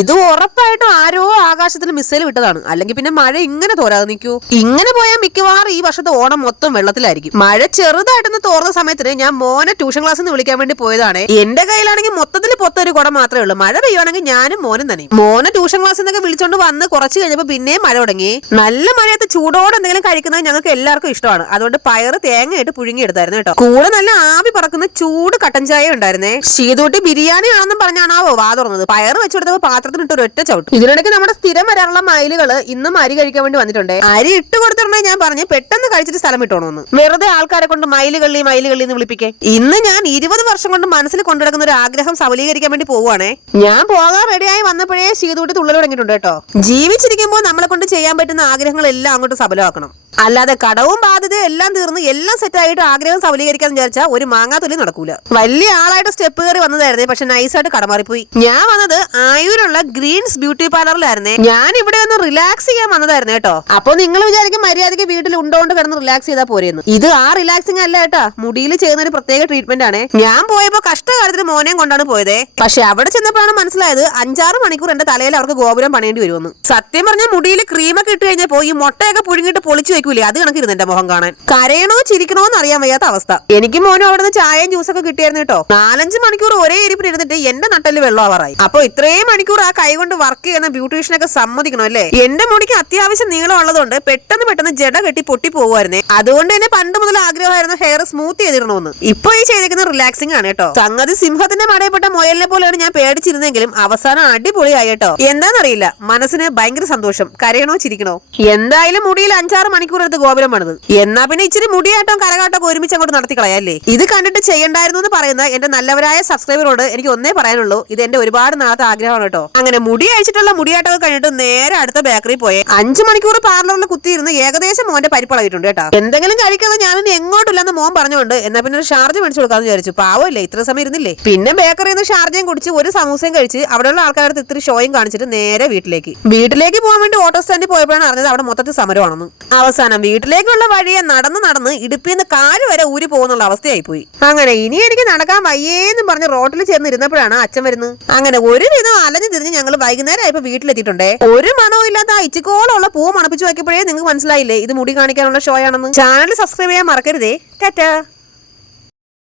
ഇത് ഉറപ്പായിട്ടും ആരോ ആകാശത്തിൽ മിസൈൽ വിട്ടതാണ്, അല്ലെങ്കിൽ പിന്നെ മഴ ഇങ്ങനെ തോരാതെ നിൽക്കൂ. ഇങ്ങനെ പോയാൽ മിക്കവാറും ഈ വർഷത്തെ ഓണം മൊത്തം വെള്ളത്തിലായിരിക്കും. മഴ ചെറുതായിട്ടൊന്ന് തോർന്ന സമയത്തിന് ഞാൻ മോനെ ട്യൂഷൻ ക്ലാസ്സിൽ നിന്ന് വിളിക്കാൻ വേണ്ടി പോയതാണ്. എന്റെ കയ്യിലാണെങ്കിൽ മൊത്തത്തിൽ പൊത്തൊരു കുടം മാത്രമേ ഉള്ളൂ. മഴ പെയ്യുവാണെങ്കിൽ ഞാനും മോനും തന്നെ. മോനെ ട്യൂഷൻ ക്ലാസ്സിൽ നിന്നൊക്കെ വിളിച്ചോണ്ട് വന്ന് കുറച്ച് കഴിഞ്ഞപ്പോൾ പിന്നെയും മഴ തുടങ്ങി. നല്ല മഴയത്ത് ചൂടോടെ എന്തെങ്കിലും കഴിക്കുന്നത് ഞങ്ങൾക്ക് എല്ലാവർക്കും ഇഷ്ടമാണ്. അതുകൊണ്ട് പയറ് തേങ്ങയിട്ട് പുഴുങ്ങിയെടുത്തായിരുന്നു കേട്ടോ. കൂടെ നല്ല ആവി പറക്കുന്ന ചൂട് കട്ടൻ ചായ ഉണ്ടായിരുന്നേ. ശീതൂട്ടി ബിരിയാണി ആണെന്നും പറഞ്ഞാണാവോ വാ തുറന്നത്. പയറ് വെച്ചെടുത്തപ്പോൾ പാത്രത്തിനിട്ട് ഒരു ഒറ്റ ചവിട്ട്. ഇതിനിടയ്ക്ക് നമ്മുടെ സ്ഥിരം വരാറുള്ള മയിലുകള് ഇന്നും അരി കഴിക്കാൻ വേണ്ടി വന്നിട്ടുണ്ട്. അരി ഇട്ട് കൊടുത്തിട്ടുണ്ടെങ്കിൽ ഞാൻ പറഞ്ഞു പെട്ടെന്ന് കഴിച്ചിട്ട് സ്ഥലം വിട്ടോണമെന്ന്. വെറുതെ ആൾക്കാരെ കൊണ്ട് മയിലുകളി എന്ന് വിളിപ്പിക്കേ. ഇന്ന് ഞാൻ 20 വർഷം കൊണ്ട് മനസ്സിൽ കൊണ്ടുനടക്കുന്ന ഒരു ആഗ്രഹം സബലീകരിക്കാൻ വേണ്ടി പോവുകയാണേ. ഞാൻ പോകാൻ റെഡിയായി വന്നപ്പോഴേ ശീതൂട്ടി തുള്ളൽ തുടങ്ങിയിട്ടുണ്ട് കേട്ടോ. ജീവിച്ചിരിക്കുമ്പോൾ നമ്മളെ കൊണ്ട് ചെയ്യാൻ പറ്റുന്ന ആഗ്രഹങ്ങളെല്ലാം അങ്ങോട്ട് സബലമാക്കണം. അല്ലാതെ കടവും ബാധ്യതയും എല്ലാം തീർന്ന് എല്ലാം സെറ്റായിട്ട് ആഗ്രഹം സബലീകരിക്കാൻ വിചാരിച്ചാൽ ഒരു മാങ്ങാത്തൊലി നടക്കൂല. വലിയ ആളായിട്ട് സ്റ്റെപ്പ് കയറി വന്നതായിരുന്നേ, പക്ഷെ നൈസായിട്ട് കടമാറിപ്പോയി. ഞാൻ വന്നത് ആയൂരുള്ള ഗ്രീൻസ് ബ്യൂട്ടി പാർലറിലായിരുന്നേ. ഞാൻ ഇവിടെ ഒന്ന് റിലാക്സ് ചെയ്യാൻ വന്നതായിരുന്നു കേട്ടോ. അപ്പൊ നിങ്ങൾ വിചാരിക്കും മര്യാദയ്ക്ക് വീട്ടിൽ ഉണ്ടോണ്ട് കിടന്ന് റിലാക്സ് ചെയ്താൽ പോരെയെന്ന്. ഇത് ആ റിലാക്സിംഗ് അല്ല കേട്ടാ, മുടിയിൽ ചെയ്യുന്ന ഒരു പ്രത്യേക ട്രീറ്റ്മെന്റ് ആണ്. ഞാൻ പോയപ്പോ കഷ്ടകാലത്തിന് മോനെയും കൊണ്ടാണ് പോയതേ. പക്ഷെ അവിടെ ചെന്നപ്പോഴാണ് മനസ്സിലായത് 5-6 മണിക്കൂർ എന്റെ തലയിൽ അവർക്ക് ഗോപുരം പണിയേണ്ടി വരുമെന്ന്. സത്യം പറഞ്ഞാൽ മുടിയിൽ ക്രീമൊക്കെ ഇട്ട് കഴിഞ്ഞപ്പോ ഈ മുട്ടയൊക്കെ പുഴുങ്ങിട്ട് പൊളിച്ചു വെക്കൂലേ, അത് കണക്കിരുന്നു എന്റെ മുഖം കാണാൻ. കരയണോ ചിരിക്കണോ എന്ന് അറിയാൻ വയ്യാത്ത അവസ്ഥ. എനിക്ക് മോനും അവിടെ നിന്ന് ചായയും ജ്യൂസൊക്കെ കിട്ടിയായിരുന്നു കേട്ടോ. 4-5 മണിക്കൂർ ഒരേ ഇരിപ്പിൽ ഇരുന്നിട്ട് എന്റെ നട്ടല് വെള്ളമാവാറായി. അപ്പൊ ഇത്രയും മണിക്കൂർ ആ കൈ കൊണ്ട് വർക്ക് ചെയ്യുന്ന ബ്യൂട്ടീഷ്യനൊക്കെ സമ്മതിക്കണം അല്ലേ. എന്റെ മുടിക്ക് അത്യാവശ്യം നീളം ഉള്ളതുകൊണ്ട് പെട്ടെന്ന് ജട കെട്ടി പൊട്ടി പോകുമായിരുന്നേ. അതുകൊണ്ട് തന്നെ പണ്ട് മുതൽ ആഗ്രഹമായിരുന്നു ഹെയർ സ്മൂത്ത് ചെയ്തിടണമെന്ന്. ഇപ്പൊ ഈ ചെയ്തേക്കുന്ന റിലാക്സിംഗ് ആണ് കേട്ടോ. സംഗതി സിംഹത്തിന്റെ മടയപ്പെട്ട മുയലിനെ പോലെയാണ് ഞാൻ പേടിച്ചിരുന്നെങ്കിലും അവസാനം അടിപൊളിയായി കേട്ടോ. എന്താണെന്നറിയില്ല, മനസ്സിന് ഭയങ്കര സന്തോഷം. കരയണോ ചിരിക്കണോ? എന്തായാലും മുടിയിൽ 5-6 മണിക്കൂർ എടുത്ത് ഗോപുരം പണിത്. എന്നാ പിന്നെ ഇച്ചിരി മുടിയാട്ടം കരകാട്ടം ഒരുമിച്ച് അങ്ങോട്ട് നടത്തി കളയല്ലേ. ഇത് കണ്ടിട്ട് ചെയ്യണ്ടായിരുന്നു എന്ന് പറയുന്ന എന്റെ നല്ലവരായ സബ്സ്ക്രൈബറോട് എനിക്ക് ഒന്നേ പറയാനുള്ളൂ, ഇത് എന്റെ ഒരുപാട് നാളത്തെ ആഗ്രഹമാണ് കേട്ടോ. അങ്ങനെ മുടി അയച്ചിട്ടുള്ള മുടിയാട്ടമൊക്കെ കഴിഞ്ഞിട്ട് നേരെ അടുത്ത ബേക്കറി പോയെ. 5 മണിക്കൂർ പാർലറിൽ കുത്തിയിരുന്ന് ഏകദേശം മോന്റെ പരിപ്പളകിട്ടുണ്ട് കേട്ടോ. എന്തെങ്കിലും കഴിക്കാതെ ഞാനിന്ന് എങ്ങോട്ടില്ലെന്ന് മോൻ പറഞ്ഞുകൊണ്ട് എന്നാ പിന്നെ ഒരു ഷാർജ മേടിച്ചു കൊടുക്കാന്ന് വിചാരിച്ചു. പാവല്ലേ, ഇത്ര സമയം ഇരുന്നില്ലേ. പിന്നെ ബേക്കറിയിൽ നിന്ന് ഷാർജയും കുടിച്ച് ഒരു സമൂസയും കഴിച്ച് അവിടെയുള്ള ആൾക്കാരുടെ ഇത്തിരി ഷോയും കാണിച്ചിട്ട് നേരെ വീട്ടിലേക്ക് പോകാൻ വേണ്ടി ഓട്ടോ സ്റ്റാൻഡിൽ പോയപ്പോഴാണ് അറിഞ്ഞത് അവിടെ മൊത്തത്തിൽ സമരമാണെന്ന്. അവസാനം വീട്ടിലേക്കുള്ള വഴിയെ നടന്ന് ഇടുപ്പിന്ന് കാല് വരെ ഊരി പോകുന്നുള്ള അവസ്ഥയായി പോയി. അങ്ങനെ ഇനി എനിക്ക് നടക്കാൻ വയ്യേന്നും പറഞ്ഞ് റോട്ടിൽ ചേർന്ന് ഇരുന്നപ്പോഴാണ് അച്ഛൻ വരുന്നത്. അങ്ങനെ ഒരുവിധം അലഞ്ഞു തിരിഞ്ഞ് ഞങ്ങൾ വൈകുന്നേരം ആയപ്പോ വീട്ടിലെത്തിയിട്ടുണ്ടേ. ഒരു മണവും ഇല്ലാത്ത ആ ഇച്ചിക്കോളമുള്ള പൂ മണപ്പിച്ചു വയ്ക്കപ്പോഴേ നിങ്ങൾക്ക് മനസ്സിലായില്ലേ ഇത് മുടി കാണിക്കാനുള്ള ഷോ ആണെന്ന്. ചാനൽ സബ്സ്ക്രൈബ് ചെയ്യാൻ മറക്കരുതേ. ടാറ്റാ.